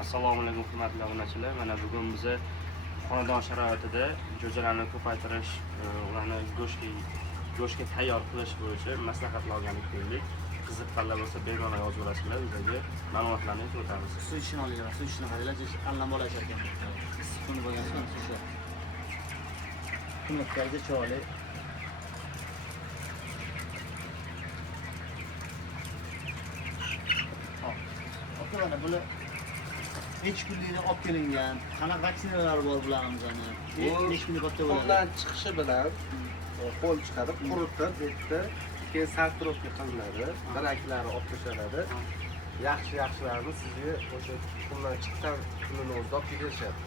Assalomu alaykum hurmatli obunachilar. Mana bugun biz xonadon sharoitida jo'jalarni ko'paytirish, ularni go'shtga tayyor qilish bo'yicha maslahatlar olganlik keldik. Qiziqqanlar bo'lsa bemalol yozaverasizlar, bizga ma'lumotlarni o'tamiz. Suv ichishini olinglar, suv ichishini qaranglar, allan bo'lashar ekan. Issiq kun bo'lgan so'ng shu. Kunliklarga chiroyli. Ota mana bular necha kunlikdan olib kelingan, qanaqa vaksinalar bor bularimizni? Necha kunlik katta bo'ladi? Qo'ldan chiqishi bilan qo'l chiqarib, quritib, betda keyin sartirovka qilinadi, daraklari olib tashlanadi. Yaxshi-yaxshilarni sizga o'sha kundan chiqqan kunini o'zida olib berishadi.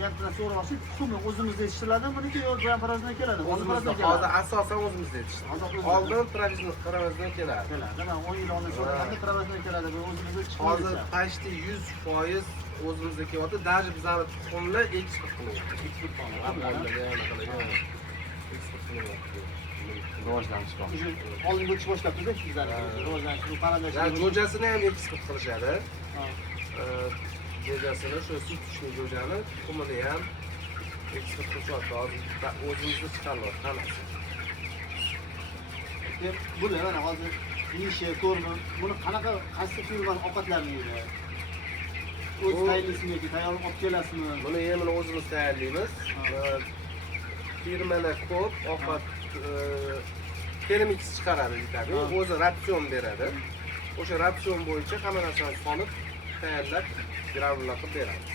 Gapdan so'ramoqchi, tuxumni o'zimizda yetishtiradimi buniki yo granparazdan keladimi? O'zimizda hozir asosan o'zimizda yetishtiradi. Oldin Travisdan keladi. Mana 10 yil oldin so'raganda Travisdan keladi, bu o'zimizda chiqmaydi. Hozir почти 100% o'zimizda kelyapti. Даже bizlarning tuxumlar eksport qilyapti. Eksport qilyapti. Rivojlanishmoq. Oldin o'tish boshlabdi-da, sizlarni rivojlanish, bu parallel. Jo'jasini ham eksport qilishadi. Jo'jasini, shu sut tushli jo'jani, tuxumini ham eksport qilishyapti. Hozir o'zimizda chiqaryapti hammasi. Bular mana hozir nishi, ko'rmi, buni qanaqa qaysi firmaning ovqatlarini yeydi? O'z tayyorlasizmi yoki tayyorlab olib kelasizmi? Buni yemini o'zimiz tayyorlaymiz. Firmalar ko'p ovqat Kelimix chiqaradi tabii. O'zi ratsion beradi. O'sha ratsion bo'yicha hamma narsani solib, tayyorlab, granullar qilib beramiz.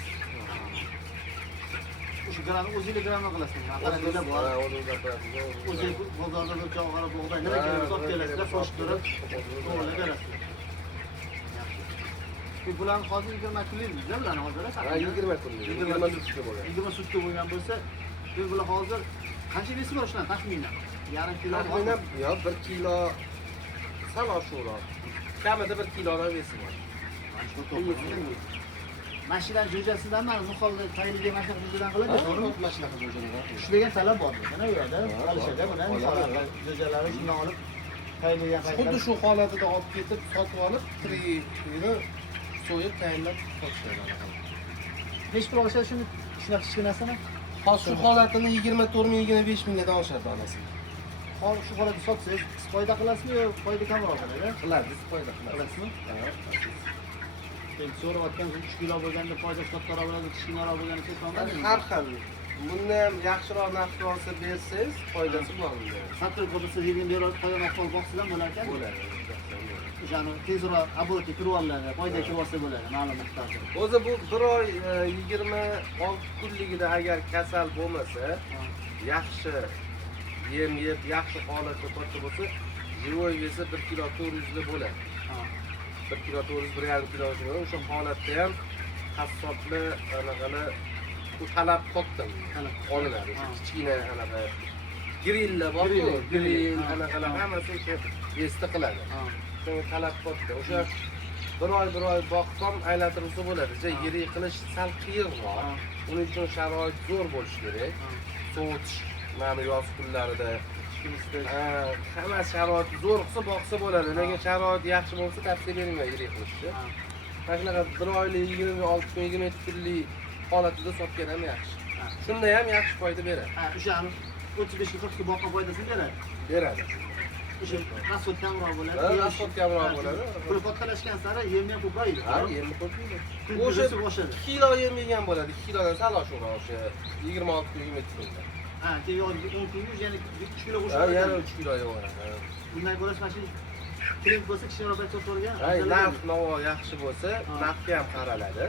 O'sha granul o'zingiz granul qilasizmi? O'zingizda bor. O'zingiz bozorda bir cho'g'ara bug'doy nima kerak olib kelasizda, so'shtirib, to'g'rilab berasiz. Bularni hozir 20 kunlikmi? Bularni hozir 20 kunlik. 20 sutka bo'ladi. 20 sutka bo'lgan bo'lsa, bular hozir qancha besi bor shular taxminan? Yarim kilo taxminan yo 1 kilo sal oshiqroq. Kamida 1 kilodan besi bor. Mashinaning jo'jasidan mana bu holda tayyorlagan mashina jo'jadan qiladi, to'g'rimi? Mashina jo'jadan. Shularga talab bor. Mana bu yerda olishadi, buni jo'jalari shundan olib tayyorlagan paytda. Xuddi shu holatida olib ketib, sotib olib, tirikini so'yib tayyorlab sotishadi. Necha pul olishadi shuni ishlab chiqinasini? Hozir shu holatini 24 ming, 25 mingdan olishadi onasi. Hozir shu holatda sotsangiz, foyda qilasizmi yo foyda kamroq qiladi? Qiladi, foyda qiladi. Qilasizmi? Endi so'rayotgan 3 kilo bo'lganda foydasi kattaroq bo'ladi, kichkinaroq bo'lganda kechaveradi. Har xil. Bunda ham yaxshiroq narx olsa bersangiz, foydasi bor bunda. Satib bo'lsa, yig'in berib qo'ygan ahvol boqsiz ham bo'lar ekan. Bo'ladi. O'shani tezroq abortga kirib oladi, foyda kirib olsa bo'ladi, ma'lum miqdorda. O'zi bu 1 oy 26 kunligida agar kasal bo'lmasa, yaxshi yem yeb, yaxshi holatda katta bo'lsa, живой vesi 1 kilo 400 da bo'ladi. 1 kilo 400, 1,5 kilo bo'ladi. O'sha holatda ham qassoblar anaqalar u talab katta olinadi. Kichkina anaqa griller bor-ku, grill anaqalar hammasi o'sha vesda qiladi. Shunga talab katta. O'sha 1 oy boqsam aylantirsa bo'ladi. Yirik qilish sal qiyinroq. Uning uchun sharoit zo'r bo'lishi kerak. Sovutish, mana yoz kunlarida hamma sharoit zo'r qilsa boqsa bo'ladi. Lekin sharoit yaxshi bo'lsa tavsiya beringlar yirik qilishni. Mana shunaqa 1 oylik 26 kun, 27 kunlik holatida sotgan ham yaxshi. Shunda ham yaxshi foyda beradi. O'shani 35 ga 40 ga boqqa foydasini beradi. Beradi. O'sha rasxod kamroq bo'ladi. Rasxod kamroq bo'ladi. Pul kattalashgan sari yem ham ko'payadi. Ha, yem ko'payadi. O'sha 2 kilo yem yegan bo'ladi. 2 kilodan sal oshiqroq o'sha 26 kun, 27 kunda. Ha, keyin 10 kun yana 3 kilo Ha, qo'shadi. yana 3 kilo yo'g'adi. Bundan ko'ra mashina klient bo'lsa kichikroq deb so'ragan. Narx-navo yaxshi bo'lsa, narxga ham qaraladi.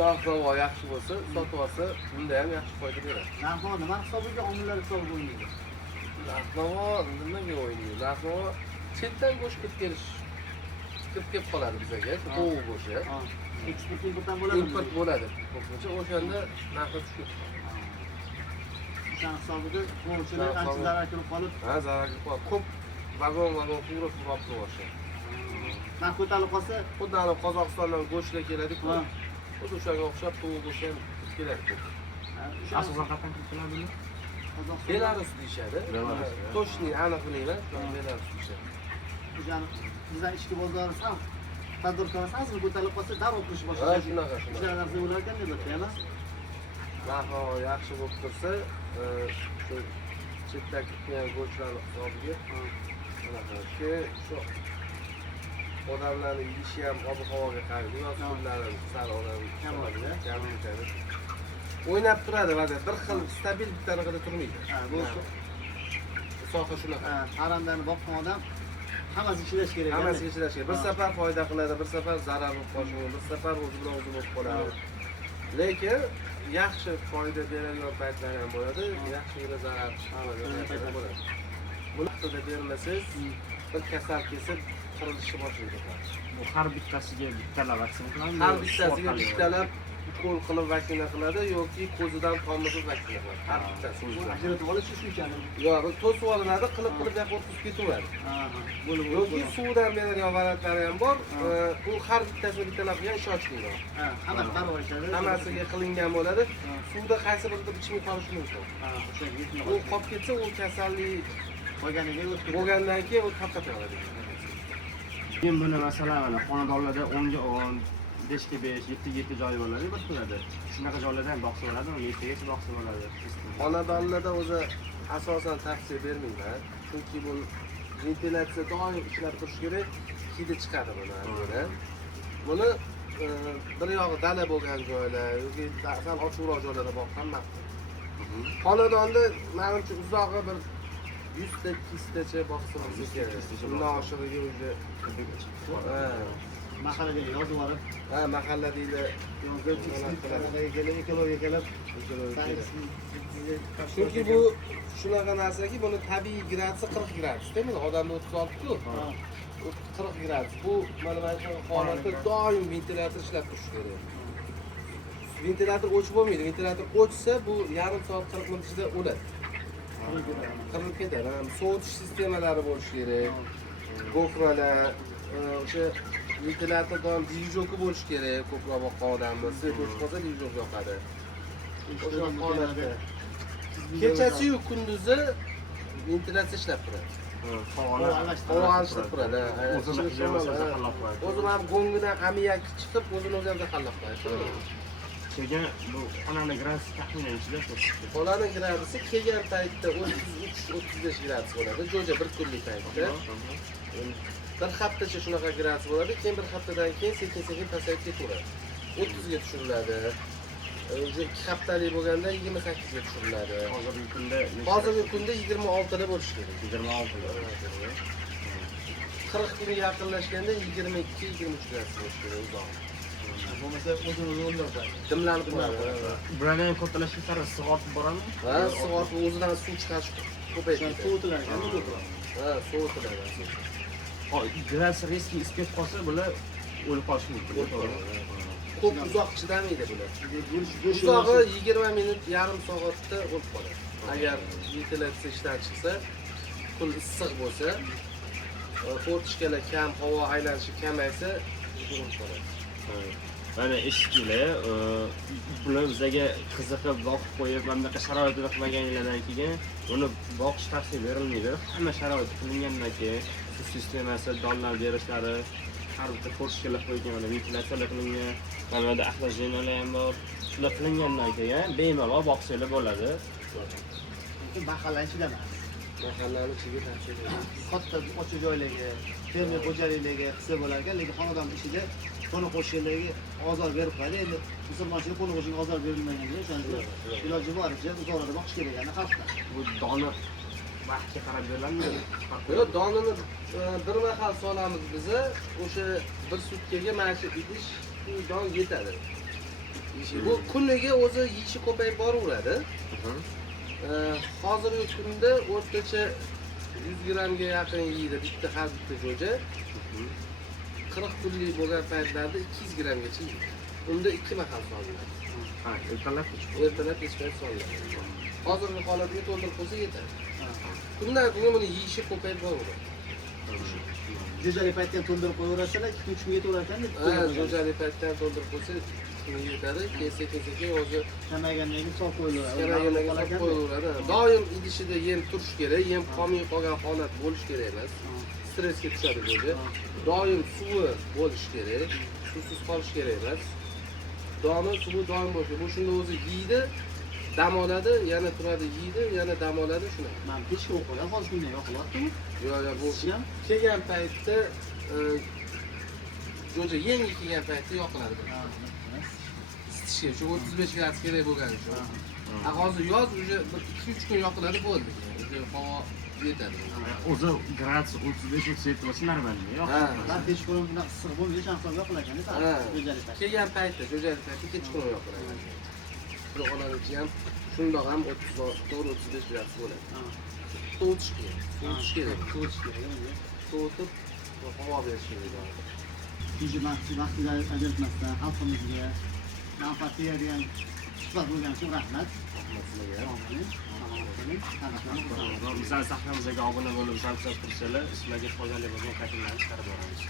Narx-navo yaxshi bo'lsa, sotib olsa, bunda ham yaxshi foyda beradi. Narx-navo nima hisobiga, omillar hisobiga o'ynaydi? Narx-navo nimaga o'ynaydi? Narx-navo chetdan go'sht kirib kelib qoladi bizga, tovuq go'shti. Eksport importdan bo'ladi. Import bo'ladi. Ko'pincha o'shanda narxi tushib ketadi. O'shan hisobida qo'shilib, ancha zarar kelib qolib, Ha, zarar kelib qoladi. Ko'p vagon pura qurib qo'yishadi. narx ko'tarilib qolsa, Xuddi ana Qozog'istondan go'shtlar keladi-ku. Xuddi o'shanga o'xshab tovuq go'shti ham keladi. Asosan qatdan keladi? Belarus deyishadi. Toshni aniq bilmayman, Belarus deyishadi. O'shani bizdan ichki bozori ham tadbirkor asli ko'tarilib qolsa darrov qilish Ha, boshlaydi. shunaqa. Ishlar narsa bo'lar ekan deb o'tgan. Narxi yaxshi bo'lib tursa, shu chetdagi tutgan go'shtlarni hisobiga anaqa. Keyin shu odamlarning yeyishi ham ob-havoga qarab, yoz kunlari sal odam Kam bo'ladi, kam ketadi. O'ynab turadi vaziyat, bir xil stabil bitta narxda turmaydi. Ha, bu soha shunaqa. parrandani boqqan odam hammasi ishlash kerak. Hammasiga chidash kerak. Bir safar foyda qiladi, bir safar zarar bo'lib qolishi mumkin, bir safar o'zi bilan o'zi bo'lib qoladi. Lekin yaxshi foyda beradigan paytlari ham bo'ladi, yaxshi yura zarar bo'ladi. Buni haqida bermasangiz, bir kasal kesib qirilishni boshlaydi. Bu har bittasiga bittalab vaksina qiladimi? Har bittasiga bittalab ukol qilib vaksina qiladi yoki ko'zidan tomirsiz vaksina qiladi. Har bittasi. Ajratib olish shunchalik. Yo'q, bu to'sib olinadi, qilib yoqib o'tkazib ketaveradi. Bo'lib Yoki suvdan beradigan variantlari ham bor. U har bittasini bittalab qilgan ishonch qilinadi. hammasi barobar ishadi. Hammasiga qilingan bo'ladi. Suvda qaysi birida ichmay qolishi mumkin. O'sha U qolib ketsa, u kasallik qolganiga o'tib ketadi. bo'lgandan keyin u tarqatiladi. Keyin buni masalan mana xonadonlarda 10 ga 10, 5 ga 5, 7 ga 7 joyi bo'ladi, bir xilada. Shunaqa joylarda ham boqsa bo'ladimi? 7 gacha boqsa bo'ladi. Xonadonlarda o'zi asosan tavsiya bermayman. Chunki bu ventilyatsiya doim ishlab turish kerak, hidi chiqadi buni. Buni bir yog'i dala bo'lgan joylar yoki sal ochiqroq joylarda boqqan ma'qul. Xonadonda menimcha uzog'i bir 100 ta 200 tacha boqsa kerak. Bundan oshig'iga o'zi Mahallaga yozib yuborib, mahalladaglar ekologiya kelib, chunki bu shunaqa narsaki, buni tabiiy gradasi 40 gradus, değil mi? Odamda 36 ku. 40 gradus. Bu mana shu holatda doim ventilyator ishlab turish kerak. Ventilyator o'chib bo'lmaydi. Ventilyator o'chsa, bu yarim soat 40 minut ichida o'ladi. Qirilib ketadi. Sovutish sistemalari bo'lishi kerak. Gofralar, o'sha ventilyatordan dijoki bo'lishi kerak. Ko'proq boqqan odamni, svet o'chib qolsa dijok yoqadi. O'sha holatda. Kechasi-yu kunduzi ventilyatsiya ishlab turadi. Havo alishtirib turadi. O'zim ham go'ngidan ammiak chiqib, o'zini o'zi ham zaharlab qo'yadi. Keyin bu xonani gradus taxminan nechida? Xonani gradusi kelgan paytda 33-35 gradus bo'ladi. Jo'ja bir kunlik paytda. Bir haftacha shunaqa gradus bo'ladi, keyin bir haftadan keyin sekin-sekin pasayib ketaveradi. 30 ga tushiriladi. O'zi 2 haftalik bo'lganda 28 ga tushiriladi. Hozirgi kunda 26 da bo'lishi kerak. 26 40 kunga yaqinlashganda 22-23 gradus bo'lishi kerak uzoq. bo'lmasa o'zini o'zi o'ldiradi. Dimlanib qoladi. Bularni ham kattalashib sari sig'otib boradimi? Ha, sig'otib o'zidan suv chiqarish ko'payadi. Sovutilar ekan, Ha, sovutiladi. Gradus riski isib qolsa bular o'lib qolishi mumkin. Ko'p uzoq chidamaydi bular. Go'sht Uzog'i 20 minut, yarim soatda o'lib qoladi. Agar ventilyatsiya ishdan chiqsa, kun issiq bo'lsa, o'tishkalar kam, havo aylanishi kamaysa, o'lib qoladi. Mana eshitdinglar, bular bizga qiziqib boqib qo'yib, mana bunaqa sharoitda qilmaganlardan keyin uni boqish tavsiya berilmaydi. Hamma sharoit qilingandan keyin suv sistemasi, donlar berishlari, har bitta ko'rishkalar qo'ygan, mana ventilyatsiyalar qilingan, mana bu axlajinalar ham bor. Shular qilingandan keyin bemalol boqsanglar bo'ladi. mahallani ichida emas. Mahallani ichiga tashib Katta ochiq joylarga, fermer xo'jaliklarga qilsa bo'lar ekan, lekin xonadon ichida qo'ni qo'shnilarga ozor berib qo'yadi. Endi musulmonchilik qo'ni qo'shniga ozor berilmaganga o'shanda iloji boricha uzoqlarda boqish kerak ekan xalqda. Bu doni vaqtga qarab beriladimi? Yo'q, donini bir mahal solamiz biza, o'sha bir sutkaga mana shu idish don yetadi. Bu kuniga o'zi yeyishi ko'payib boraveradi. Hozirgi kunda o'rtacha 100 grammga yaqin yeydi bitta har bitta jo'ja. 40 kunlik bo'lgan paytlarda 200 grammgacha yeydi. Unda 2 mahal solinadi. Ha, ertalab Ertalab kechqurun solinadi. Hozirgi holatiga to'ldirib qo'ysa yetadi. Kundan kunga buni yeyishi ko'payib boraveradi. Jo'jalik paytda ham to'ldirib qo'yaversalar, 2-3 kun yetaverar ekan deb. Jo'jalik paytdan to'ldirib qo'ysa yetadi. Keyin o'zi Kamagandan keyin solib qo'yaveradi. keragiga qo'yaveradi. Doim idishida yem turish kerak, yem qolmay qolgan holat bo'lish kerak emas. stressga tushadi jo'ja. Doim suvi bo'lishi kerak. Suvsiz qolish kerak emas. Doni suvi doim bo'lishi. Bu shunda o'zi yeydi, dam oladi, yana turadi, yeydi, yana dam oladi shuni. Men kechga o'qilar, hozir kunday yoqilyaptimi? Yo'q, bu Sizga ham? kelgan paytda jo'ja yangi kelgan paytda yoqiladi. Ha, Isitishga shu 35 gradus kerak bo'lgani uchun. Ha hozir yoz уже 2-3 kun yoqiladi bo'ldi. O'zi havo yetadi. O'zi gradus 35-37 bo'lsa normalmi? Yo'q. Ha. Ben kechqurun bunaqa issiq bo'lmaydi, shaxsan yoqilar ekan, Ha. go'jalik. Kelgan paytda, jo'jalik paytda kechqurun yoqiladi. Xudoning ichi ham shundoq ham 34-35 gradus bo'ladi. Ha. Sovutish kerak. Sovutish kerak. So'tish kerak. Sovutib havo berish kerak. Ikinci vaqtida ajratmasdan xalqimizga manfaat beradigan suhbat bo'lgani uchun rahmat. Bizning sahifamizga obuna bo'lib, subscribe qilsanglar, sizlarga foydali bo'lgan kanallarni chiqarib boramiz.